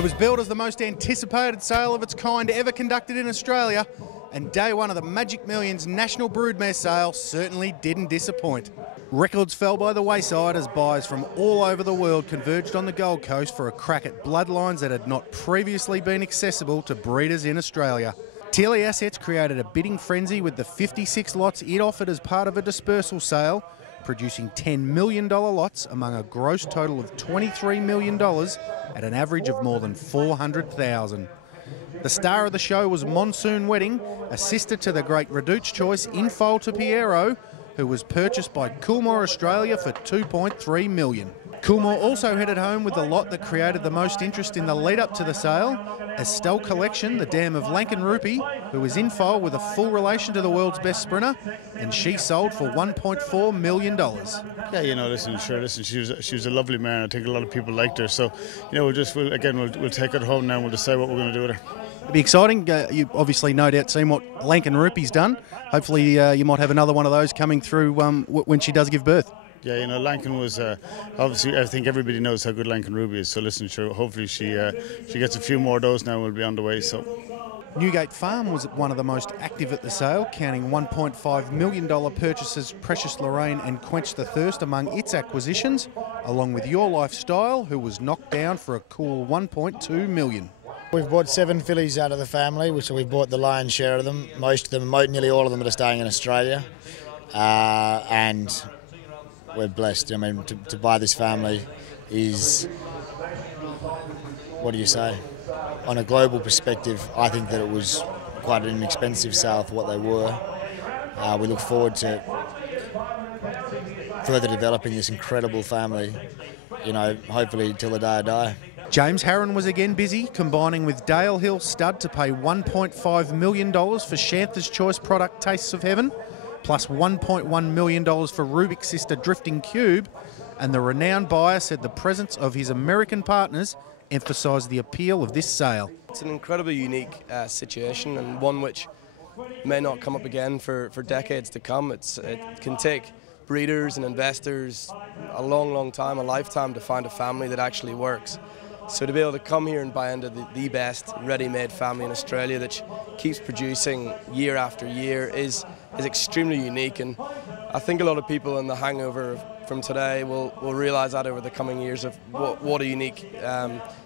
It was billed as the most anticipated sale of its kind ever conducted in Australia, and day one of the Magic Millions National Broodmare sale certainly didn't disappoint. Records fell by the wayside as buyers from all over the world converged on the Gold Coast for a crack at bloodlines that had not previously been accessible to breeders in Australia. Tealy Assets created a bidding frenzy with the 56 lots it offered as part of a dispersal sale, producing $10 million lots among a gross total of $23 million at an average of more than 400,000. The star of the show was Monsoon Wedding, a sister to the great Reduced Choice Infol to Piero, who was purchased by Coolmore Australia for $2.3 million. Coolmore also headed home with the lot that created the most interest in the lead-up to the sale, Estelle Collection, the dam of Lankan-Rupee, who was in foal with a full relation to the world's best sprinter, and she sold for $1.4 million. Yeah, you know, listen, she was a lovely mare, and I think a lot of people liked her. So, you know, we'll take her home now and we'll decide what we're going to do with her. It'll be exciting. You obviously no doubt seen what Lankan-Rupee's done. Hopefully you might have another one of those coming through when she does give birth. Yeah, you know, Lankan was obviously. I think everybody knows how good Lankan-Rupee is. So listen, sure, hopefully she gets a few more of those now. We'll be on the way. So Newgate Farm was one of the most active at the sale, counting $1.5 million purchases Precious Lorraine and Quench the Thirst among its acquisitions, along with Your Lifestyle, who was knocked down for a cool $1.2 million. We've bought 7 fillies out of the family, which we've bought the lion's share of them. Most of them, nearly all of them, are staying in Australia, and we're blessed. I mean, to buy this family is, what do you say? On a global perspective, I think that it was quite an inexpensive sale for what they were. We look forward to further developing this incredible family, you know, hopefully till the day I die. James Harron was again busy, combining with Dale Hill Stud to pay $1.5 million for Shantha's Choice product Tastes of Heaven, plus $1.1 million for Rubik's sister Drifting Cube, and the renowned buyer said the presence of his American partners emphasised the appeal of this sale. It's an incredibly unique situation, and one which may not come up again for decades to come. It can take breeders and investors a long time, a lifetime, to find a family that actually works. So to be able to come here and buy into the best ready-made family in Australia that keeps producing year after year is extremely unique, and I think a lot of people in the hangover from today will realise that over the coming years of what a unique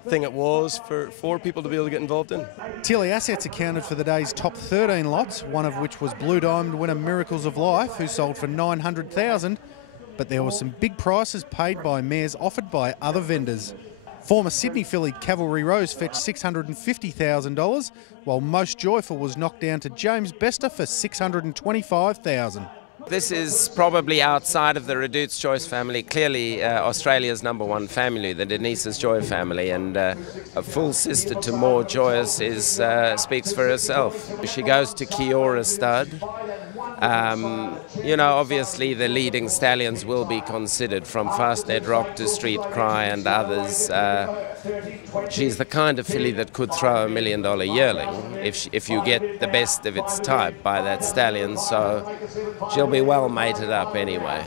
thing it was for people to be able to get involved in. Tealy Assets accounted for the day's top 13 lots, one of which was Blue Diamond winner Miracles of Life, who sold for $900,000, but there were some big prices paid by mares offered by other vendors. Former Sydney filly Cavalry Rose fetched $650,000, while Most Joyful was knocked down to James Bester for $625,000. This is probably outside of the Reduced Choice family, clearly Australia's #1 family, the Denise's Joy family, and a full sister to More Joyous speaks for herself. She goes to Kiora Stud. You know, obviously the leading stallions will be considered, from Fast Ed Rock to Street Cry and others. She's the kind of filly that could throw $1 million yearling if you get the best of its type by that stallion, so she'll be well mated up anyway.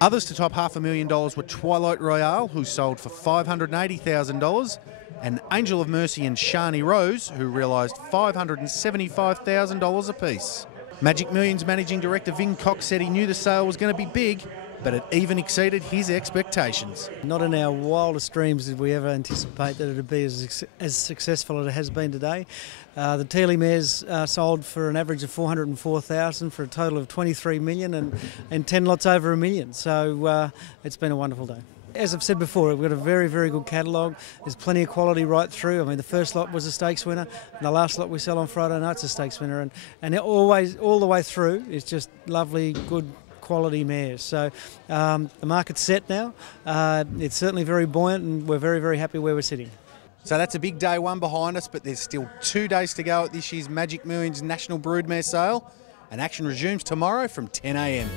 Others to top $500,000 were Twilight Royale, who sold for $580,000, and Angel of Mercy and Shani Rose, who realised $575,000 apiece. Magic Millions Managing Director Vin Cox said he knew the sale was going to be big, but it even exceeded his expectations. Not in our wildest dreams did we ever anticipate that it would be as successful as it has been today. The Tealy mares sold for an average of $404,000 for a total of $23 million, and 10 lots over $1 million. So it's been a wonderful day. As I've said before, we've got a very, very good catalogue. There's plenty of quality right through. I mean, the first lot was a stakes winner, and the last lot we sell on Friday night's a stakes winner, and always, all the way through, it's just lovely, good quality mares. So the market's set now. It's certainly very buoyant, and we're very, very happy where we're sitting. So that's a big day one behind us, but there's still 2 days to go at this year's Magic Millions National Broodmare Sale, and action resumes tomorrow from 10 a.m.